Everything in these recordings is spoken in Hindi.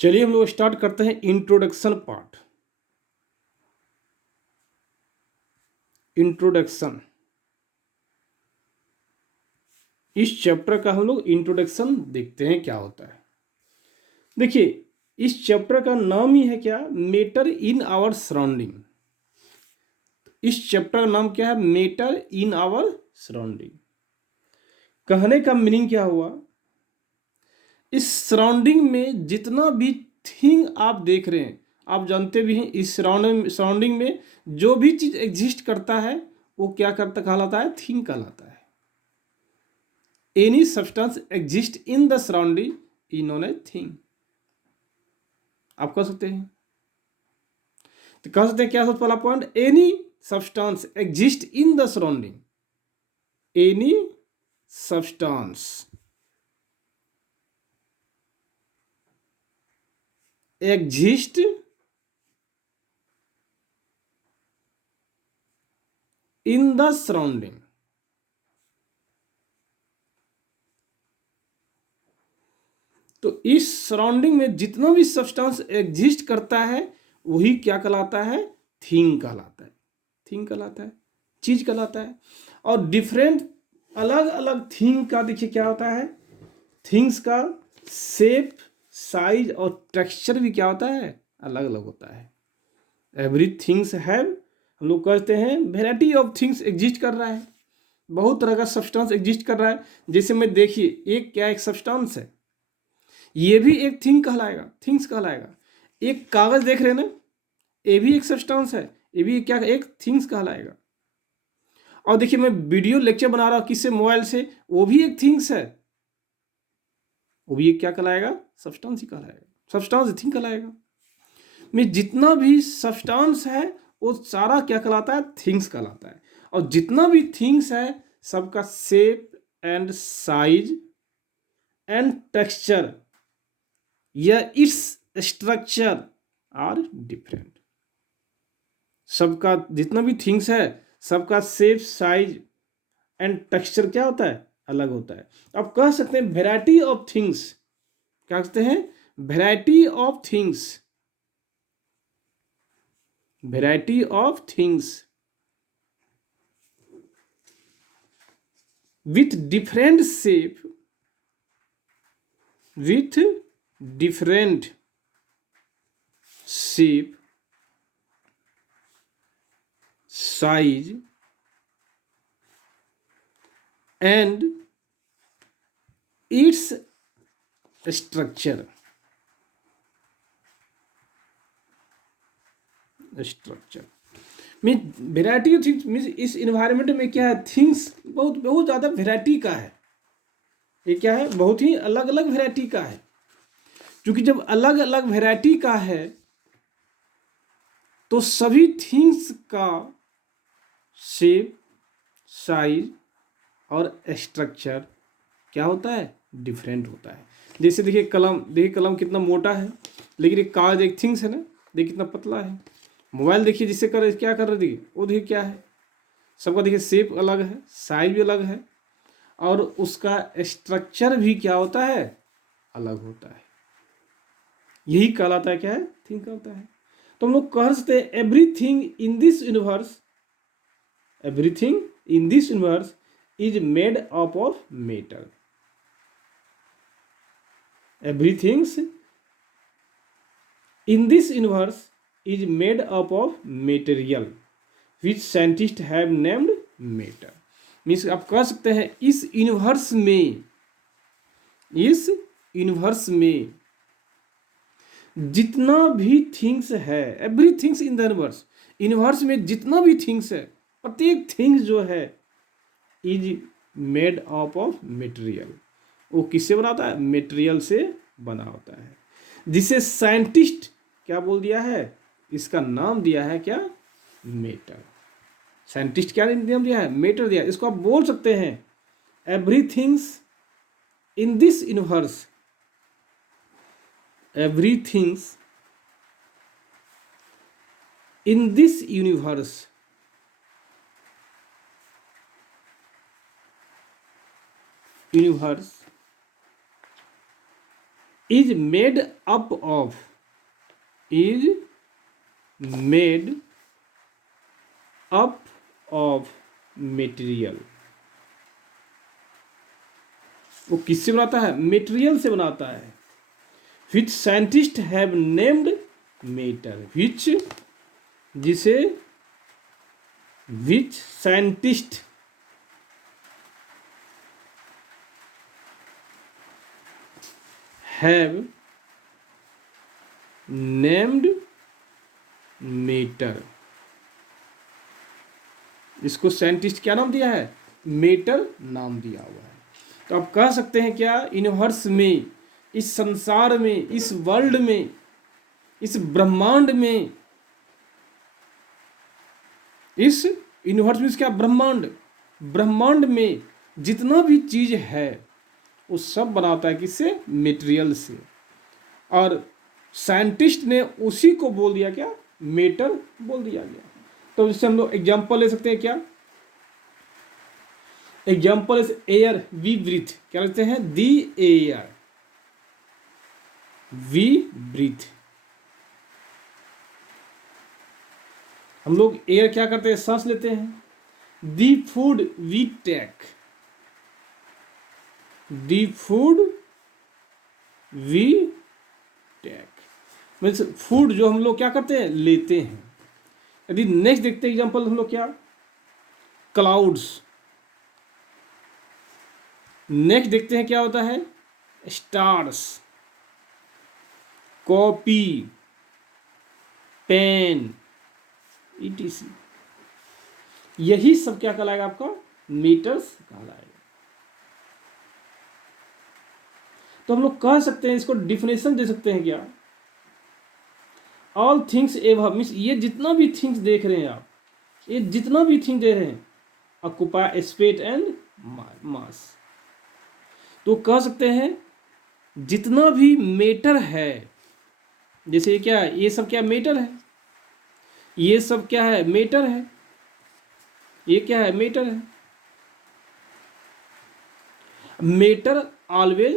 चलिए हम लोग स्टार्ट करते हैं इंट्रोडक्शन पार्ट। इंट्रोडक्शन, इस चैप्टर का हम लोग इंट्रोडक्शन देखते हैं क्या होता है। देखिए, इस चैप्टर का नाम ही है क्या, मैटर इन आवर सराउंडिंग। इस चैप्टर का नाम क्या है, मैटर इन आवर सराउंडिंग। कहने का मीनिंग क्या हुआ, इस सराउंडिंग में जितना भी थिंग आप देख रहे हैं, आप जानते भी हैं इस सराउंडिंग में जो भी चीज एग्जिस्ट करता है वो क्या करता कहलाता है, थिंग कहलाता है। Any substance exist in the surrounding is known as thing. आप कह सकते हैं, तो कह सकते हैं क्या, सबसे पहला point, any substance exist in the surrounding. Any substance exist in the surrounding. तो इस सराउंडिंग में जितना भी सब्सटेंस एग्जिस्ट करता है वही क्या कहलाता है, थिंग कहलाता है। थिंग कहलाता है, चीज कहलाता है। और डिफरेंट अलग अलग थिंग का देखिए क्या होता है, थिंग्स का शेप, साइज और टेक्सचर भी क्या होता है, अलग अलग होता है। एवरी थिंग्स हैव, हम लोग कहते हैं वेराइटी ऑफ थिंग्स एग्जिस्ट कर रहा है, बहुत तरह का सब्सटेंस एग्जिस्ट कर रहा है। जैसे में देखिए, एक क्या, एक सब्सटेंस है, ये भी एक थिंग कहलाएगा, थिंग्स कहलाएगा। एक कागज देख रहे हैं ना, ये भी एक सब्सटेंस है, ये भी क्या, एक थिंग्स कहलाएगा। और देखिए मैं वीडियो लेक्चर बना रहा हूँ किससे, मोबाइल से, वो भी एक थिंग्स है, वो भी एक क्या कहलाएगा, सब्सटेंस ही कहलाएगा, सब्सटेंस थिंग कहलाएगा। में जितना भी सब्सटेंस है वो सारा क्या कहलाता है, थिंग्स कहलाता है। और जितना भी थिंग्स है सबका shape and size and texture या इट्स स्ट्रक्चर आर डिफरेंट। सबका जितना भी थिंग्स है सबका शेप, साइज एंड टेक्सचर क्या होता है, अलग होता है। अब कह सकते हैं वेराइटी ऑफ थिंग्स, क्या कहते हैं, variety of things, variety of things with different shape, with different shape, size and its structure, structure mean variety of things. Means इस इन्वायरमेंट में क्या है, थिंग्स बहुत बहुत ज़्यादा वेराइटी का है। ये क्या है, बहुत ही अलग अलग वेराइटी का है। क्योंकि जब अलग अलग वेराइटी का है तो सभी थिंग्स का शेप, साइज और स्ट्रक्चर क्या होता है, डिफरेंट होता है। जैसे देखिए कलम, देखिए कलम कितना मोटा है, लेकिन एक कागज एक थिंग्स है ना, देखिए कितना पतला है। मोबाइल देखिए जिससे कर क्या कर रहे देखिए, वो देखिए क्या है, सबका देखिए शेप अलग है, साइज भी अलग है और उसका स्ट्रक्चर भी क्या होता है, अलग होता है। यही कहलाता है क्या है, थिंग कहलाता है। तो हम लोग कह सकते हैं everything in this universe, everything in this universe is made up of matter. Everything in this universe is made up of material which scientists have named matter। Means आप कह सकते हैं इस यूनिवर्स में, इस यूनिवर्स में जितना भी थिंग्स है, every things in the universe, universe में जितना भी थिंग्स है, प्रत्येक थिंग्स जो है is made up of material. वो किससे बनाता है, मटेरियल से बना होता है, जिसे साइंटिस्ट क्या बोल दिया है, इसका नाम दिया है क्या, मैटर। साइंटिस्ट क्या नाम दिया है, मैटर दिया। इसको आप बोल सकते हैं everythings in this universe, everythings in this universe universe is made up of, is made up of material. वो किससे बनाता है? मटेरियल से बनाता है। Which scientist have named matter, which, जिसे, which scientist have named matter. इसको साइंटिस्ट क्या नाम दिया है? मैटर नाम दिया हुआ है। तो आप कह सकते हैं क्या, यूनिवर्स में, इस संसार में, इस वर्ल्ड में, इस ब्रह्मांड में, इस यूनिवर्स में क्या, ब्रह्मांड, ब्रह्मांड में जितना भी चीज है वो सब बनाता है किससे? मटेरियल से। और साइंटिस्ट ने उसी को बोल दिया क्या? मैटर बोल दिया गया। तो इससे हम लोग एग्जांपल ले सकते हैं क्या? Example is air we breathe. क्या लिखते हैं? The air we breathe. हम लोग एयर क्या करते हैं? सांस लेते हैं। The food we take, the food we take means food जो हम लोग क्या करते हैं? लेते हैं। यदि नेक्स्ट देखते हैं एग्जाम्पल हम लोग क्या? क्लाउड्स। नेक्स्ट देखते हैं क्या होता है? Stars, copy, pen, etc। यही सब क्या कहलाएगा? आपका मीटर्स कहलाएगा। तो हम लोग कह सकते हैं, इसको डिफिनेशन दे सकते हैं क्या? ऑल थिंग्स एबव मीन्स ये जितना भी थिंग्स देख रहे हैं आप, ये जितना भी थिंग दे रहे हैं, ऑक्यूपाई स्पेस एंड मास। तो कह सकते हैं जितना भी मैटर है, जैसे ये क्या है? ये सब क्या मैटर है? ये सब क्या है? मैटर है। ये क्या है? मैटर है। Matter always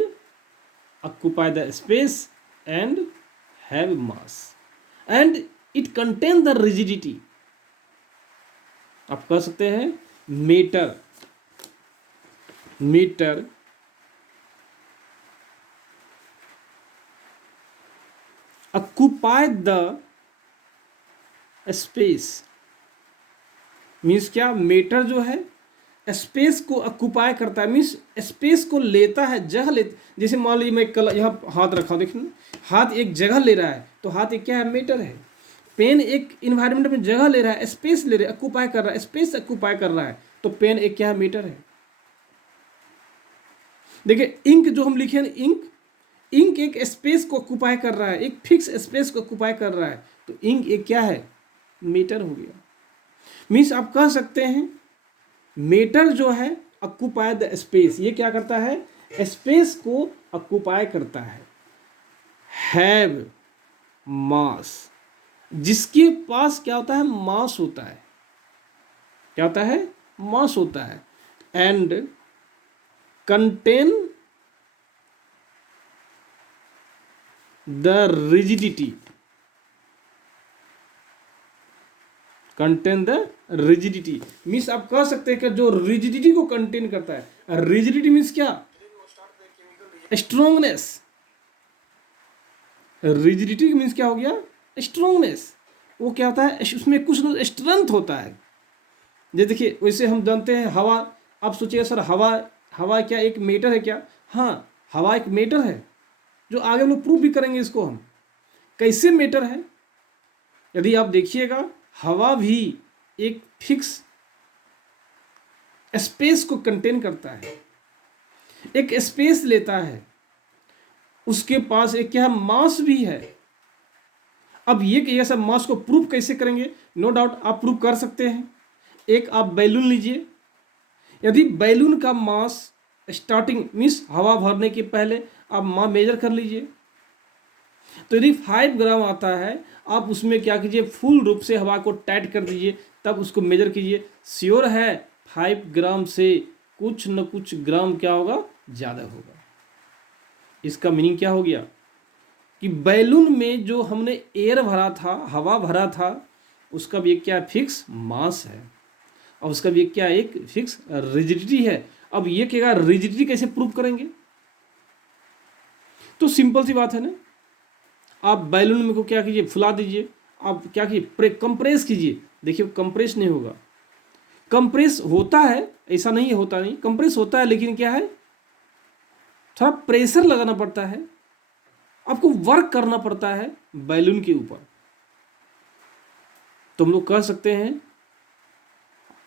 occupy the space and have mass and it contain the rigidity. आप कह सकते हैं matter, matter occupy the space means क्या? मैटर जो है स्पेस को ऑक्यूपाई करता है, मीन्स स्पेस को लेता है, जगह ले। जैसे मान लीजिए मैं कल यहाँ हाथ रखा हूँ, देखिए हाथ एक जगह ले रहा है, तो हाथ एक क्या है? मैटर है। पेन एक इन्वायरमेंट में जगह ले रहा है, स्पेस ले रहा है, ऑक्यूपाई कर रहा है, स्पेस ऑक्यूपाई कर रहा है, तो पेन एक क्या है? मैटर है। देखिए इंक जो हम लिखे हैं, इंक, इंक एक स्पेस को ऑक्यूपाई कर रहा है, एक फिक्स स्पेस को ऑक्यूपाई कर रहा है, तो इंक एक क्या है? मैटर हो गया। मीन्स आप कह सकते हैं मैटर जो है ऑक्यूपाई द स्पेस, ये क्या करता है? स्पेस को ऑक्यूपाई करता है। हैव मास, जिसके पास क्या होता है? मास होता है। क्या होता है? मास होता है। And contain the rigidity, contain the rigidity means आप कह सकते हैं कि जो रिजिडिटी को कंटेन करता है। रिजिडिटी मीन्स क्या? स्ट्रोंगनेस। रिजिडिटी मीन्स क्या हो गया? स्ट्रोंगनेस। वो क्या होता है? उसमें कुछ स्ट्रेंथ होता है। जैसे देखिए, वैसे हम जानते हैं हवा। आप सोचिए सर, हवा, हवा क्या एक मैटर है क्या? हाँ, हवा एक मैटर है, जो आगे हम लोग प्रूव भी करेंगे इसको हम। कैसे मैटर है? यदि आप देखिएगा, हवा भी एक फिक्स स्पेस को कंटेन करता है, एक स्पेस लेता है, उसके पास एक क्या मास भी है। अब ये सब मास को प्रूव कैसे करेंगे? नो डाउट आप प्रूव कर सकते हैं। एक आप बैलून लीजिए, यदि बैलून का मास स्टार्टिंग मीन्स हवा भरने के पहले आप मेजर कर लीजिए, तो यदि 5 ग्राम आता है, आप उसमें क्या कीजिए? फुल रूप से हवा को टाइट कर दीजिए, तब उसको मेजर कीजिए। श्योर है 5 ग्राम से कुछ न कुछ ग्राम क्या होगा? ज़्यादा होगा। इसका मीनिंग क्या हो गया? कि बैलून में जो हमने एयर भरा था, हवा भरा था, उसका भी एक क्या फिक्स मास है और उसका भी एक क्या एक फिक्स रिजिडिटी है। अब ये क्या रिजिडिटी कैसे प्रूव करेंगे? तो सिंपल सी बात है ना, आप बैलून में को क्या कीजिए, फुला दीजिए, आप क्या कीजिए कंप्रेस कीजिए। देखिए कंप्रेस नहीं होगा, कंप्रेस होता है, ऐसा नहीं होता नहीं, कंप्रेस होता है, लेकिन क्या है थोड़ा प्रेशर लगाना पड़ता है, आपको वर्क करना पड़ता है बैलून के ऊपर। तो हम लोग कह सकते हैं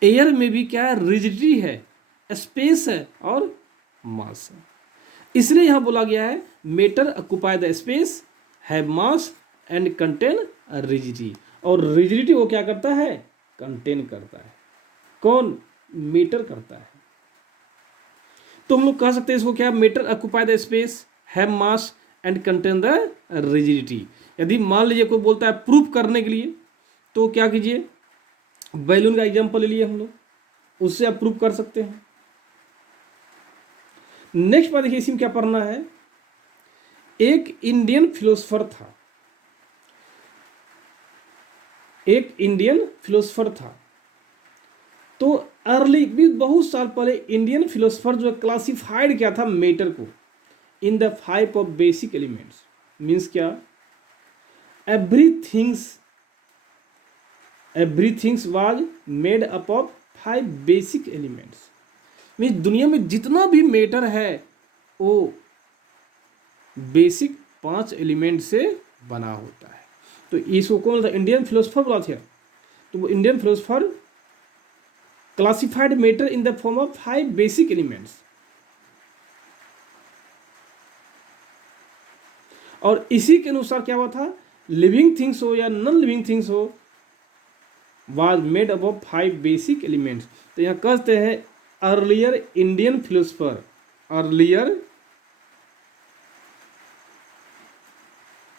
एयर में भी क्या है रिजिडिटी है, स्पेस है और मास है। इसलिए यहां बोला गया है matter occupy the space, have mass and contain rigidity. और रिजिडिटी वो क्या करता है, कंटेन करता है। कौन? मैटर करता है। तो हम लोग कह सकते हैं इसको क्या, matter occupy the space, have mass and contain the rigidity. यदि मान लीजिए कोई बोलता है प्रूफ करने के लिए, तो क्या कीजिए, बैलून का एग्जांपल ले लिए हम लोग, उससे आप प्रूफ कर सकते हैं। नेक्स्ट बात देखिए, इसमें क्या पढ़ना है, एक इंडियन फिलोसफर था, एक इंडियन फिलोसफर था। तो अर्ली भी बहुत साल पहले इंडियन फिलोसफर जो क्लासिफाइड किया था मैटर को in the 5 of basic elements. Means क्या, everythings was made up of 5 basic elements. Means दुनिया में जितना भी मैटर है वो बेसिक 5 एलिमेंट से बना होता है। तो इसको कौन था, इंडियन फिलोसफर बोला था। तो वो Indian philosopher classified matter in the form of 5 basic elements. और इसी के अनुसार क्या हुआ था, लिविंग थिंग्स हो या नॉन लिविंग थिंग्स हो, was made up of 5 basic elements. तो यहाँ कहते हैं earlier Indian philosopher, earlier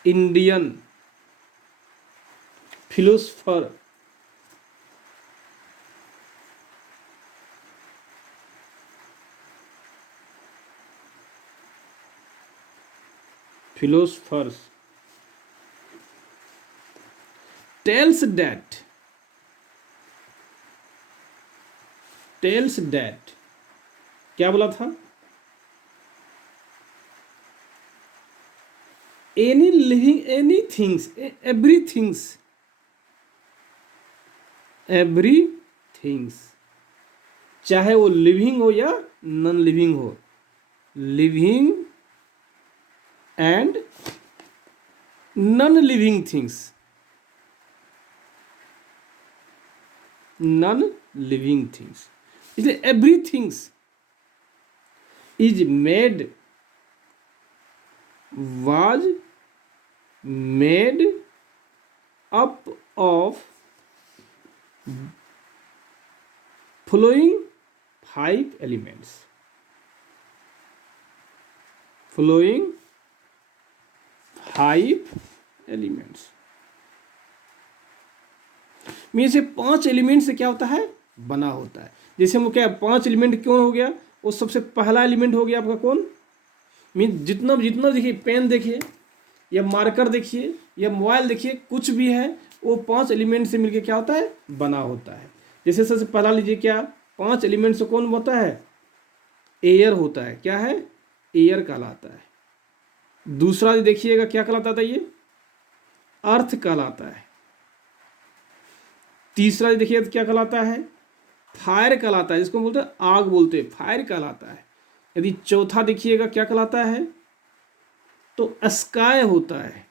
Indian philosopher philosophers tells that क्या बोला था, any living any things everythings, चाहे वो लिविंग हो या नॉन लिविंग हो, living and non living things, non living things, इसलिए everythings is made, was made up of following 5 elements, following 5 elements। में से 5 एलिमेंट से क्या होता है, बना होता है। जैसे हम क्या 5 एलिमेंट क्यों हो गया, वो सबसे पहला एलिमेंट हो गया आपका कौन, मीन जितना जितना देखिए, पेन देखिए या मार्कर देखिए या मोबाइल देखिए, कुछ भी है वो 5 एलिमेंट से मिलके क्या होता है, बना होता है। जैसे सबसे पहला लीजिए क्या, 5 एलिमेंट से कौन होता है, एयर होता है, क्या है, एयर कहलाता है। दूसरा देखिएगा क्या कहलाता था, ये अर्थ कहलाता है। तीसरा देखिए क्या कहलाता है, फायर कहलाता है, जिसको बोलते हैं आग बोलते हैं, फायर कहलाता है। यदि चौथा देखिएगा क्या कहलाता है, तो स्काई होता है।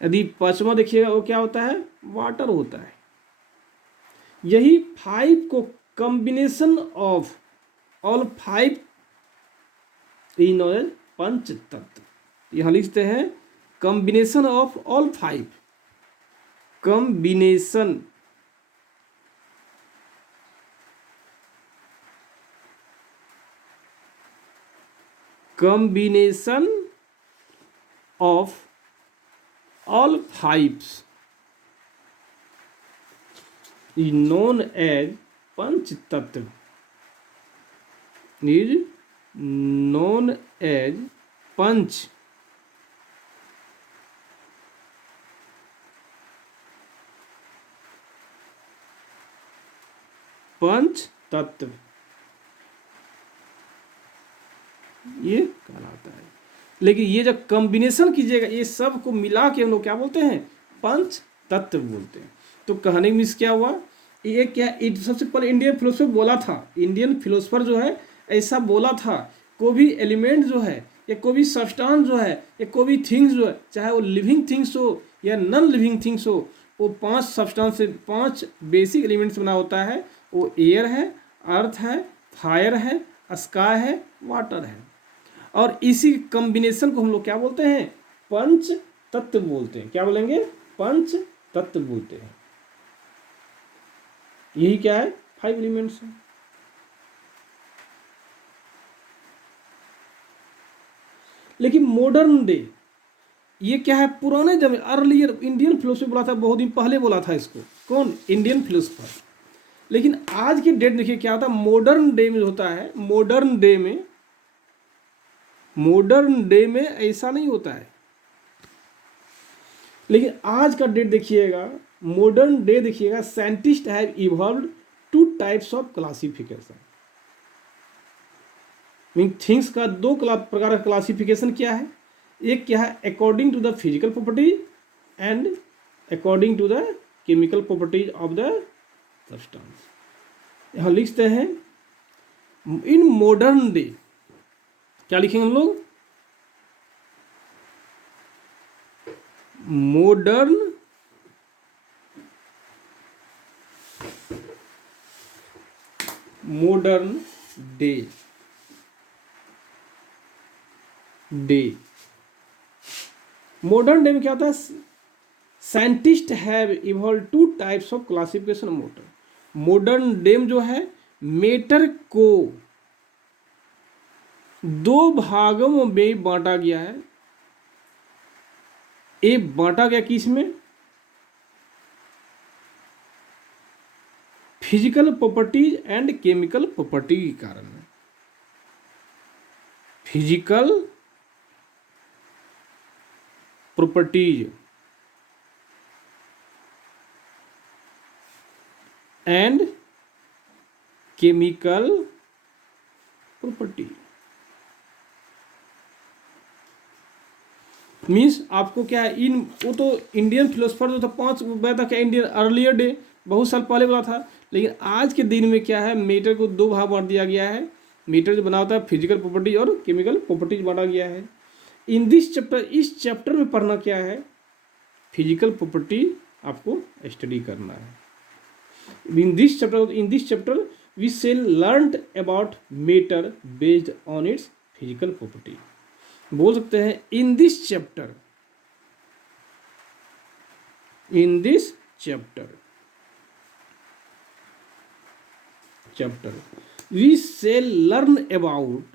यदि पांचवा देखिएगा वो क्या होता है, वाटर होता है। यही 5 को कॉम्बिनेशन ऑफ ऑल 5 इन पंच तत्व, यहां लिखते हैं combination of all 5, combination of all 5 is known as पंच तत्व, is known as पंच पंच तत्व, ये कहलाता है। लेकिन ये जब कॉम्बिनेशन कीजिएगा, ये सब को मिला के हम लोग क्या बोलते हैं, पंच तत्व बोलते हैं। तो कहने में क्या हुआ, ये क्या, सबसे पहले इंडियन फिलोसफर बोला था, इंडियन फिलोसफर जो है ऐसा बोला था, कोई भी एलिमेंट जो है या कोई भी सब्सटेंस जो है या कोई भी थिंग्स जो है, चाहे वो लिविंग थिंग्स हो या नॉन लिविंग थिंग्स हो, वो 5 सब्सटेंस से 5 बेसिक एलिमेंट्स बना होता है। वो एयर है, अर्थ है, फायर है, स्काई है, वाटर है। और इसी कॉम्बिनेशन को हम लोग क्या बोलते हैं, पंच तत्व बोलते हैं। क्या बोलेंगे, पंच तत्व बोलते हैं। यही क्या है, 5 एलिमेंट्स है। लेकिन मॉडर्न डे ये क्या है, पुराने जब अर्लियर इंडियन फिलोसफी बोला था, बहुत दिन पहले बोला था इसको, कौन, इंडियन फिलोसफर। लेकिन आज की डेट देखिए क्या होता है, मॉडर्न डे में होता है, मॉडर्न डे में ऐसा नहीं होता है। लेकिन आज का डेट देखिएगा, मॉडर्न डे देखिएगा, scientist have evolved 2 types of classification. Mean things का 2 प्रकार का क्लासिफिकेशन क्या है, एक क्या है, according to the physical property and according to the chemical properties of the substance. यहाँ लिखते हैं इन मॉडर्न डे, क्या लिखेंगे हम लोग, मॉडर्न डे मॉडर्न डे में क्या होता है, scientist have evolve 2 types of classification of matter. Modern day में जो है मैटर को 2 भागों में बांटा गया है। एक बांटा गया किस में, physical properties and chemical property के कारण में। Physical properties and chemical property means आपको क्या है, इन वो तो इंडियन फिलोसफर जो था 5 बताया था, क्या इंडियन अर्लियर डे बहुत साल पहले बोला था। लेकिन आज के दिन में क्या है, मैटर को 2 भाग बांट दिया गया है। मैटर जो बना होता है फिजिकल प्रॉपर्टीज और केमिकल प्रॉपर्टीज बांटा गया है। इन दिस चैप्टर, इस चैप्टर में पढ़ना क्या है, फिजिकल प्रॉपर्टी आपको स्टडी करना है। In this chapter we shall learn about matter based on its physical property. बोल सकते हैं in this chapter we shall learn about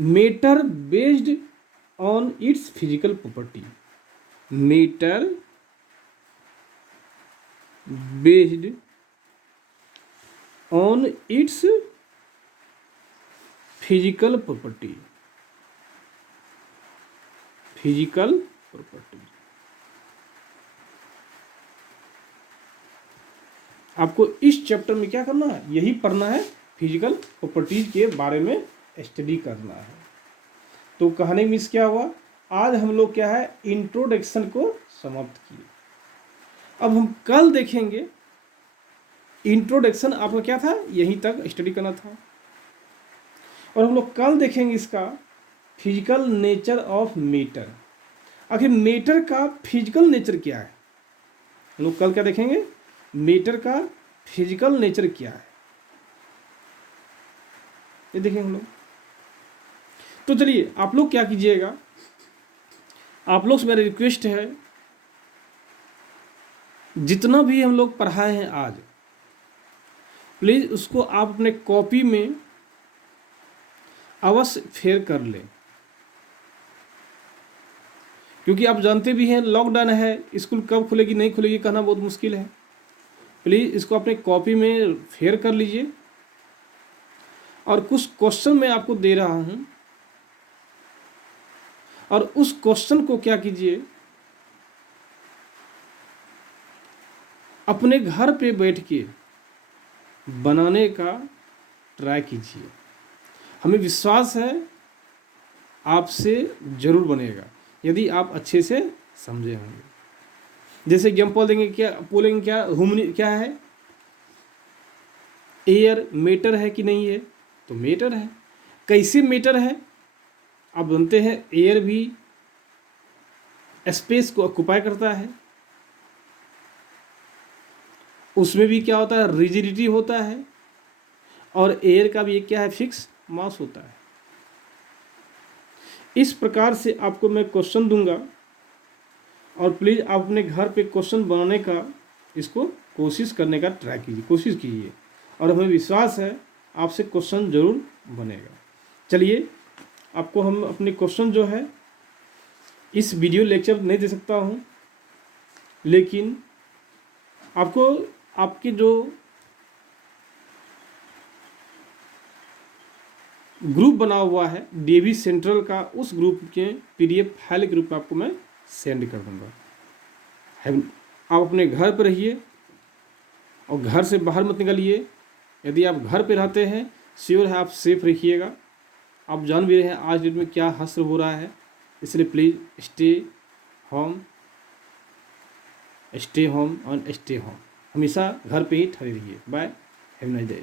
matter based on its physical property. Matter based on its physical property. आपको इस चैप्टर में क्या करना है, यही पढ़ना है, फिजिकल प्रॉपर्टीज के बारे में स्टडी करना है। तो कहने में क्या हुआ, आज हम लोग क्या है, इंट्रोडक्शन को समाप्त किए। अब हम कल देखेंगे, इंट्रोडक्शन आपका क्या था, यहीं तक स्टडी करना था। और हम लोग कल देखेंगे इसका फिजिकल नेचर ऑफ मैटर। आखिर मैटर का फिजिकल नेचर क्या है, हम लोग कल क्या देखेंगे, मैटर का फिजिकल नेचर क्या है, ये देखेंगे हम लोग। तो चलिए आप लोग क्या कीजिएगा, आप लोग से मेरी रिक्वेस्ट है, जितना भी हम लोग पढ़ाए हैं आज, प्लीज उसको आप अपने कॉपी में अवश्य फेर कर लें। क्योंकि आप जानते भी हैं लॉकडाउन है, स्कूल कब खुलेगी नहीं खुलेगी कहना बहुत मुश्किल है। प्लीज़ इसको अपने कॉपी में फेर कर लीजिए और कुछ क्वेश्चन मैं आपको दे रहा हूँ, और उस क्वेश्चन को क्या कीजिए, अपने घर पे बैठ के बनाने का ट्राई कीजिए। हमें विश्वास है आपसे जरूर बनेगा, यदि आप अच्छे से समझे होंगे। जैसे एग्जाम्पल देंगे, क्या बोलेंगे, क्या ह्यूमन क्या है, एयर मैटर है कि नहीं है, तो मैटर है। कैसे मैटर है, आप जानते हैं एयर भी स्पेस को ऑक्युपाई करता है, उसमें भी क्या होता है, रिजिडिटी होता है, और एयर का भी एक क्या है, फिक्स मास होता है। इस प्रकार से आपको मैं क्वेश्चन दूंगा, और प्लीज़ आप अपने घर पे क्वेश्चन बनाने का इसको कोशिश करने का ट्राई कीजिए, कोशिश कीजिए, और हमें विश्वास है आपसे क्वेश्चन ज़रूर बनेगा। चलिए, आपको हम अपने क्वेश्चन जो है, इस वीडियो लेक्चर नहीं दे सकता हूँ, लेकिन आपको आपके जो ग्रुप बना हुआ है डीएवी सेंट्रल का, उस ग्रुप के पीडीएफ फाइल के रूप में आपको मैं सेंड कर दूंगा। आप अपने घर पर रहिए और घर से बाहर मत निकलिए। यदि आप घर पे रहते हैं, श्योर है आप सेफ रखिएगा। आप जान भी रहे हैं आज डेट में क्या हश्र हो रहा है, इसलिए please stay home and stay home. हमेशा घर पे ही ठहरे रहिए। Bye, have nice day.